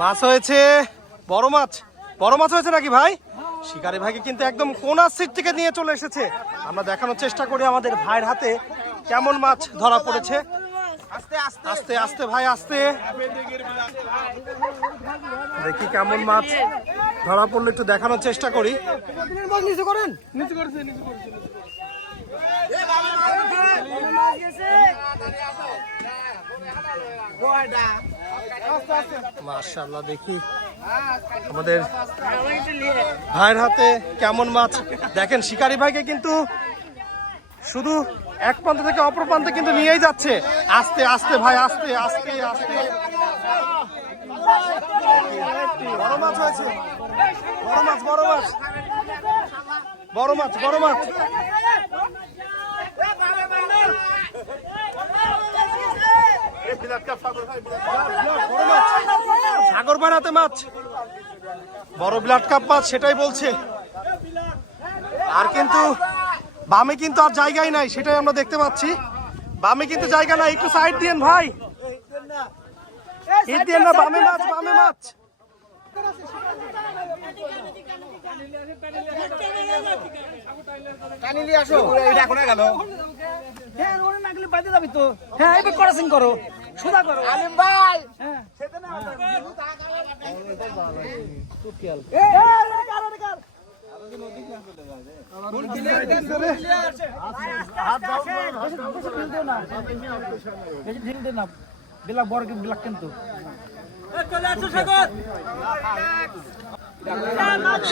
মাছ হয়েছে, বড় মাছ। বড় মাছ হয়েছে নাকি ভাই? শিকারি ভাইকে কিন্তু একদম কোনা সিট থেকে নিয়ে চলে এসেছে। আমরা দেখানোর চেষ্টা করি আমাদের ভাইয়ের হাতে কেমন মাছ ধরা পড়েছে। আস্তে আস্তে ভাই, আস্তে। দেখি কেমন মাছ ধরা পড়লে একটু দেখানোর চেষ্টা করি। মাশাআল্লাহ, দেখি আমাদের ভাইয়ের হাতে কেমন মাছ। দেখেন শিকারি ভাইকে কিন্তু শুধু এক প্রান্ত থেকে অপর প্রান্তে কিন্তু নিয়েই যাচ্ছে। আস্তে আস্তে ভাই, আস্তে আস্তে আস্তে। বড় মাছ হয়েছে, বড় মাছ, বড় মাছ, বড় মাছ, বড় মাছ। সাগর ভাইয়ের হাতে মাছ, বড় ব্লাড কাপ মাছ, সেটাই বলছে। আর কিন্তু বামে কিন্তু আর জায়গাই নাই, সেটাই আমরা দেখতে পাচ্ছি। বামে কিন্তু জায়গা নাই, একটু সাইড দিয়েন ভাই, হিট দিয়েন না। বামে মাছ, বামে মাছ।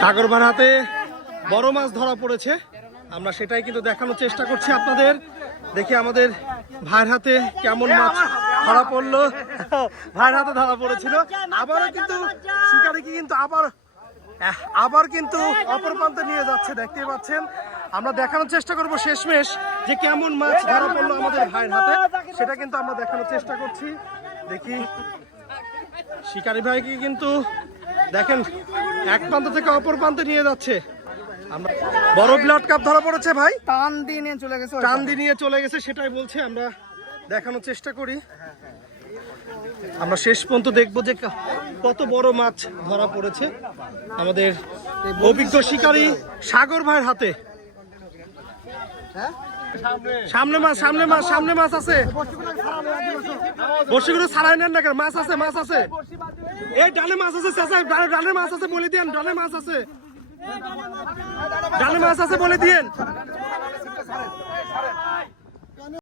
সাগর ভাইয়ের হাতে বড় মাছ ধরা পড়েছে, আমরা সেটাই কিন্তু দেখানোর চেষ্টা করছি আপনাদের। দেখি আমাদের ভাইয়ের হাতে কেমন মাছ ধরা পড়লো। ভাইয়ের হাতে ধরা পড়েছিল, আবারও কিন্তু শিকারি কিন্তু আবার কিন্তু অপর প্রান্তে নিয়ে যাচ্ছে, দেখতে পাচ্ছেন। আমরা দেখানোর চেষ্টা করব শেষমেশ যে কেমন মাছ ধরা পড়লো আমাদের ভাইয়ের হাতে, সেটা কিন্তু আমরা দেখানোর চেষ্টা করছি। দেখি শিকারি ভাইকে কিন্তু দেখেন এক প্রান্ত থেকে অপর প্রান্তে নিয়ে যাচ্ছে। আমরা বড় ব্লাড কাপ ধরা পড়েছে ভাই, টান দিয়ে নিয়ে চলে গেছে, সেটাই বলছে। আমরা দেখানোর চেষ্টা করি, আমরা শেষ পর্যন্ত দেখবো যে কত বড় মাছ ধরা পড়েছে আমাদের অভিজ্ঞ শিকারী সাগর ভাইয়ের হাতে। সামনে মাছ, সামনে মাছ, সামনে মাছ আছে। বর্ষিগুলো ছাড়াই নেন না, মাছ আছে, মাছ আছে। এই ডালে মাছ আছে, ডালে মাছ আছে বলে দিয়েন, ডালে মাছ আছে, ডালে মাছ আছে বলে দিয়েন।